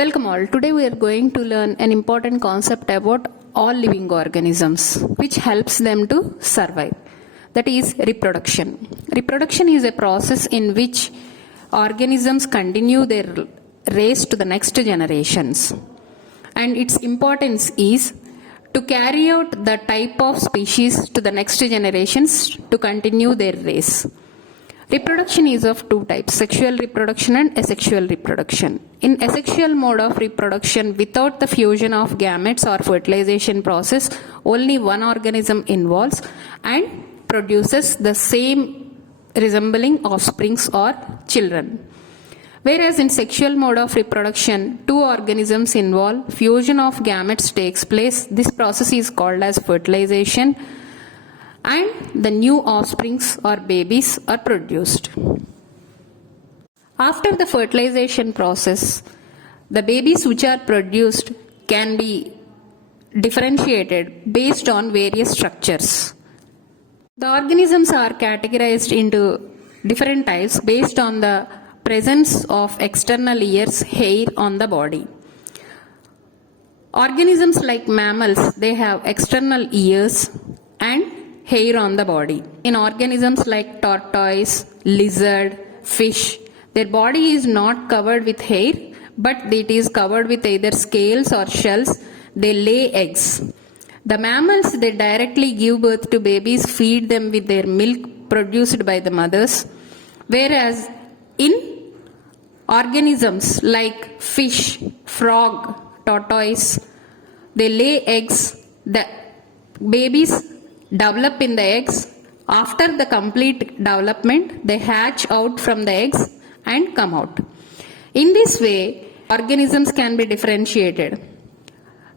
Welcome all. Today we are going to learn an important concept about all living organisms which helps them to survive. That is reproduction. Reproduction is a process in which organisms continue their race to the next generations. And its importance is to carry out the type of species to the next generations to continue their race. Reproduction is of two types, sexual reproduction and asexual reproduction. In asexual mode of reproduction, without the fusion of gametes or fertilization process, only one organism involves and produces the same resembling offsprings or children. Whereas in sexual mode of reproduction, two organisms involve, fusion of gametes takes place. This process is called as fertilization, and the new offsprings or babies are produced. After the fertilization process, the babies which are produced can be differentiated based on various structures. The organisms are categorized into different types based on the presence of external ears, hair on the body. Organisms like mammals, they have external ears and hair on the body. In organisms like tortoise, lizard, fish, their body is not covered with hair, but it is covered with either scales or shells. They lay eggs. The mammals, they directly give birth to babies, feed them with their milk produced by the mothers. Whereas in organisms like fish, frog, tortoise, they lay eggs. The babies develop in the eggs. After the complete development, they hatch out from the eggs and come out. In this way, organisms can be differentiated.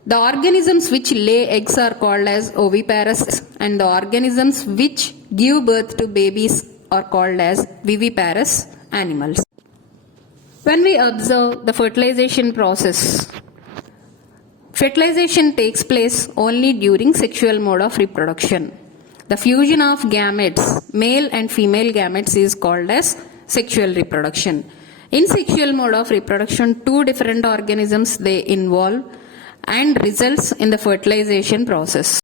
The organisms which lay eggs are called as oviparous, and the organisms which give birth to babies are called as viviparous animals. When we observe the fertilization process, fertilization takes place only during sexual mode of reproduction. The fusion of gametes, male and female gametes, is called as sexual reproduction. In sexual mode of reproduction, two different organisms they involve and results in the fertilization process.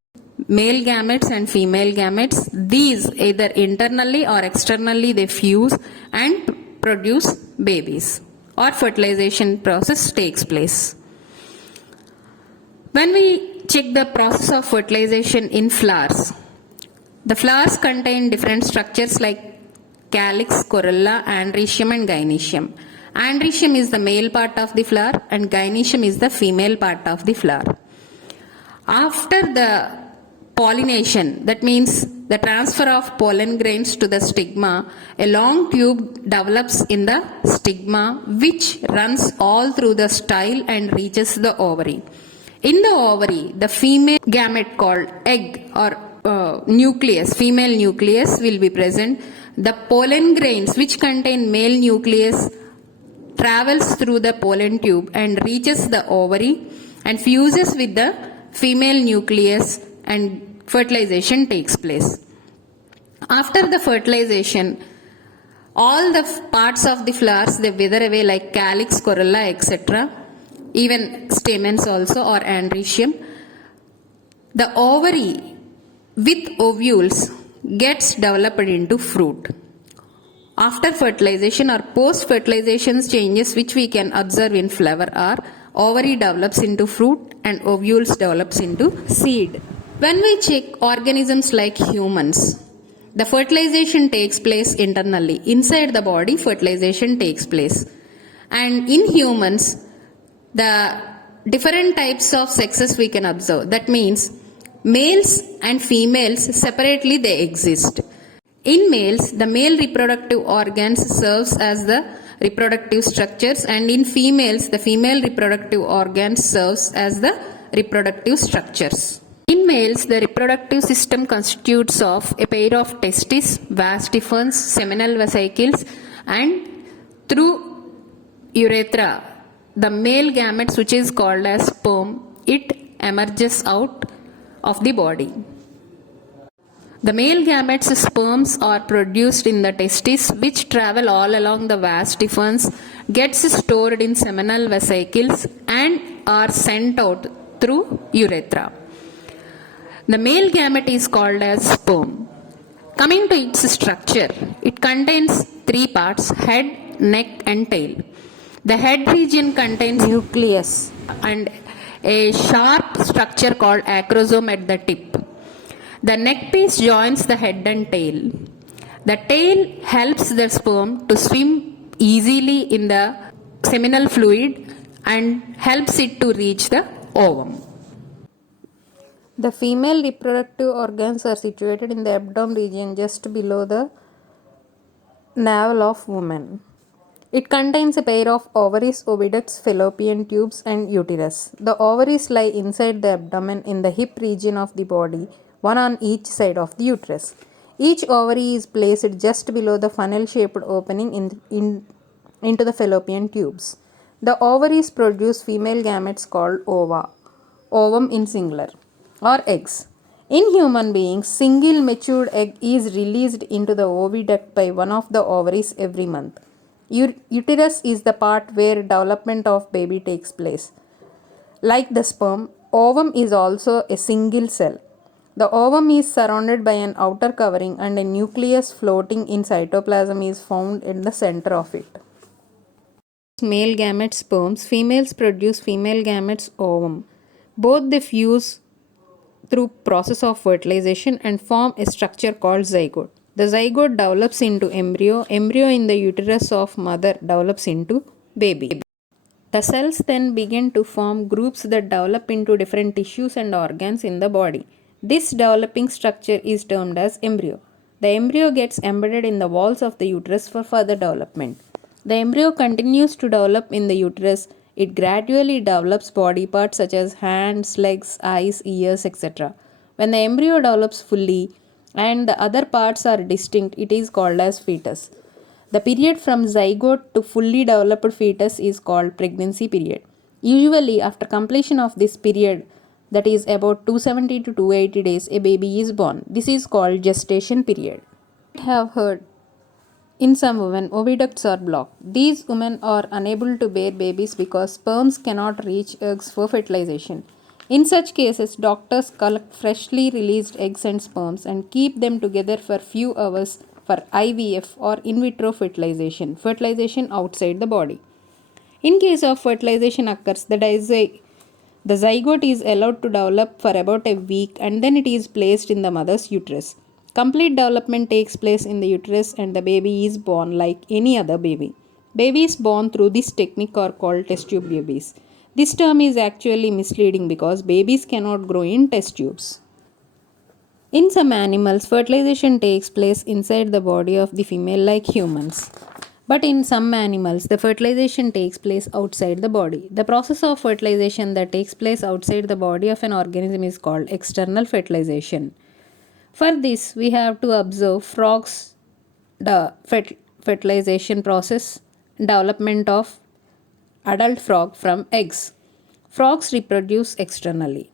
Male gametes and female gametes, these either internally or externally they fuse and produce babies, or fertilization process takes place. When we check the process of fertilization in flowers, the flowers contain different structures like calyx, corolla, androecium and gynoecium. Androecium is the male part of the flower and gynoecium is the female part of the flower. After the pollination, that means the transfer of pollen grains to the stigma, a long tube develops in the stigma which runs all through the style and reaches the ovary. In the ovary, the female gamete called egg or nucleus, female nucleus will be present. The pollen grains which contain male nucleus travels through the pollen tube and reaches the ovary and fuses with the female nucleus and fertilization takes place. After the fertilization, all the parts of the flowers they wither away like calyx, corolla, etc. Even stamens also or androecium. The ovary with ovules gets developed into fruit. After fertilization or post-fertilization changes which we can observe in flower are ovary develops into fruit and ovules develops into seed. When we check organisms like humans, the fertilization takes place internally. Inside the body, fertilization takes place. And in humans, the different types of sexes we can observe. That means males and females separately they exist. In males, the male reproductive organs serves as the reproductive structures, and in females, the female reproductive organs serves as the reproductive structures. In males, the reproductive system constitutes of a pair of testes, vas deferens, seminal vesicles, and through urethra, the male gametes which is called as sperm, it emerges out of the body. The male gametes sperms are produced in the testes, which travel all along the vas deferens, gets stored in seminal vesicles and are sent out through urethra. The male gamete is called as sperm. Coming to its structure, it contains three parts: head, neck and tail. The head region contains nucleus and a sharp structure called acrosome at the tip. The neck piece joins the head and tail. The tail helps the sperm to swim easily in the seminal fluid and helps it to reach the ovum. The female reproductive organs are situated in the abdomen region just below the navel of woman. It contains a pair of ovaries, oviducts, fallopian tubes, and uterus. The ovaries lie inside the abdomen in the hip region of the body, one on each side of the uterus. Each ovary is placed just below the funnel shaped opening into the fallopian tubes. The ovaries produce female gametes called ova, ovum in singular, or eggs. In human beings, single matured egg is released into the oviduct by one of the ovaries every month. Uterus is the part where development of baby takes place. Like the sperm, ovum is also a single cell. The ovum is surrounded by an outer covering and a nucleus floating in cytoplasm is found in the center of it. Male gametes sperms, females produce female gametes ovum. Both they fuse through process of fertilization and form a structure called zygote. The zygote develops into embryo. Embryo in the uterus of mother develops into baby. The cells then begin to form groups that develop into different tissues and organs in the body. This developing structure is termed as embryo. The embryo gets embedded in the walls of the uterus for further development. The embryo continues to develop in the uterus. It gradually develops body parts such as hands, legs, eyes, ears, etc. When the embryo develops fully and the other parts are distinct, it is called as fetus. The period from zygote to fully developed fetus is called pregnancy period. Usually, after completion of this period, that is about 270 to 280 days, a baby is born. This is called gestation period. You have heard in some women, oviducts are blocked. These women are unable to bear babies because sperms cannot reach eggs for fertilization. In such cases, doctors collect freshly released eggs and sperms and keep them together for few hours for IVF or in vitro fertilization outside the body. In case of fertilization occurs, the zygote is allowed to develop for about a week and then it is placed in the mother's uterus. Complete development takes place in the uterus and the baby is born like any other baby. Babies born through this technique are called test tube babies. This term is actually misleading because babies cannot grow in test tubes. In some animals, fertilization takes place inside the body of the female like humans. But in some animals, the fertilization takes place outside the body. The process of fertilization that takes place outside the body of an organism is called external fertilization. For this, we have to observe frogs' fertilization process, development of adult frog from eggs. Frogs reproduce externally.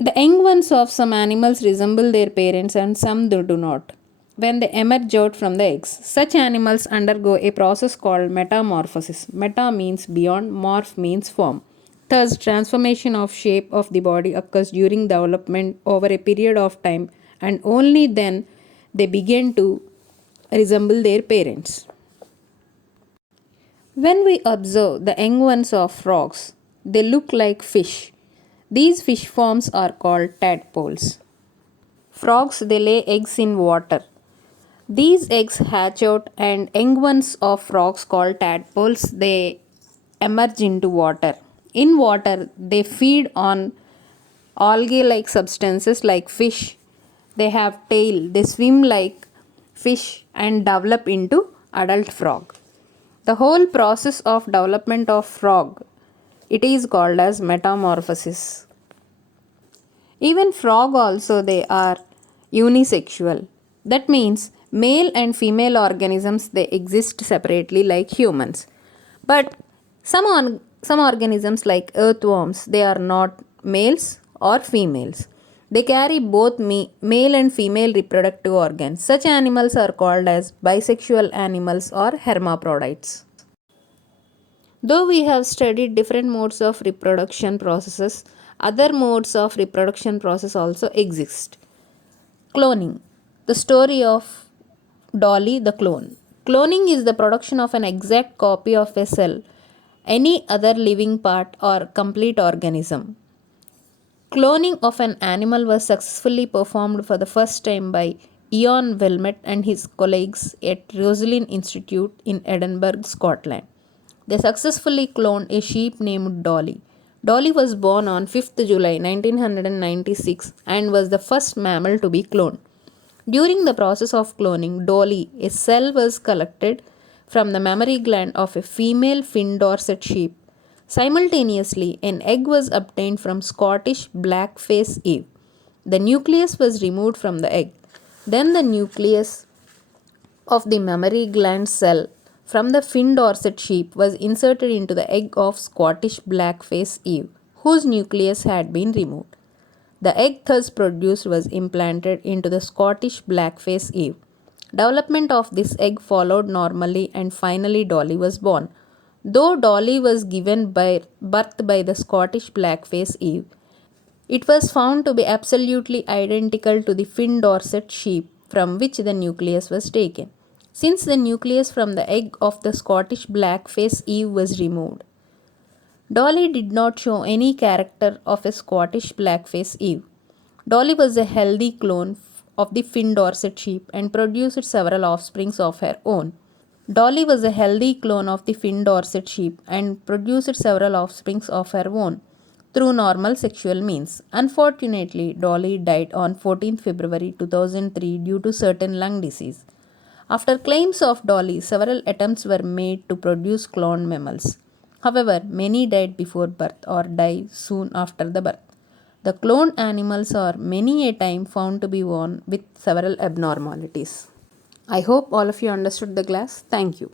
The young ones of some animals resemble their parents and some do not. When they emerge out from the eggs, such animals undergo a process called metamorphosis. Meta means beyond, morph means form. Thus, transformation of shape of the body occurs during development over a period of time and only then they begin to resemble their parents. When we observe the young ones of frogs, they look like fish. These fish forms are called tadpoles. Frogs, they lay eggs in water. These eggs hatch out and young ones of frogs called tadpoles, they emerge into water. In water, they feed on algae-like substances like fish. They have tail, they swim like fish and develop into adult frog. The whole process of development of frog, it is called as metamorphosis. Even frog also they are unisexual. That means male and female organisms they exist separately like humans. But some organisms like earthworms they are not males or females. They carry both male and female reproductive organs. Such animals are called as bisexual animals or hermaphrodites. Though we have studied different modes of reproduction processes, other modes of reproduction process also exist. Cloning. The story of Dolly the clone. Cloning is the production of an exact copy of a cell, any other living part, or complete organism. Cloning of an animal was successfully performed for the first time by Ian Wilmot and his colleagues at Roslin Institute in Edinburgh, Scotland. They successfully cloned a sheep named Dolly. Dolly was born on 5th July 1996 and was the first mammal to be cloned. During the process of cloning Dolly, a cell was collected from the mammary gland of a female fin Dorset sheep. Simultaneously, an egg was obtained from Scottish blackface Eve. The nucleus was removed from the egg. Then the nucleus of the mammary gland cell from the fin Dorset sheep was inserted into the egg of Scottish blackface Eve, whose nucleus had been removed. The egg thus produced was implanted into the Scottish blackface Eve. Development of this egg followed normally and finally Dolly was born. Though Dolly was given birth by the Scottish blackface Eve, it was found to be absolutely identical to the fin Dorset sheep from which the nucleus was taken, since the nucleus from the egg of the Scottish blackface Eve was removed. Dolly did not show any character of a Scottish blackface Eve. Dolly was a healthy clone of the fin Dorset sheep and produced several offsprings of her own. Dolly was a healthy clone of the fin Dorset sheep and produced several offsprings of her own through normal sexual means. Unfortunately, Dolly died on 14th February 2003 due to certain lung disease. After claims of Dolly, several attempts were made to produce cloned mammals. However, many died before birth or die soon after the birth. The cloned animals are many a time found to be born with several abnormalities. I hope all of you understood the class. Thank you.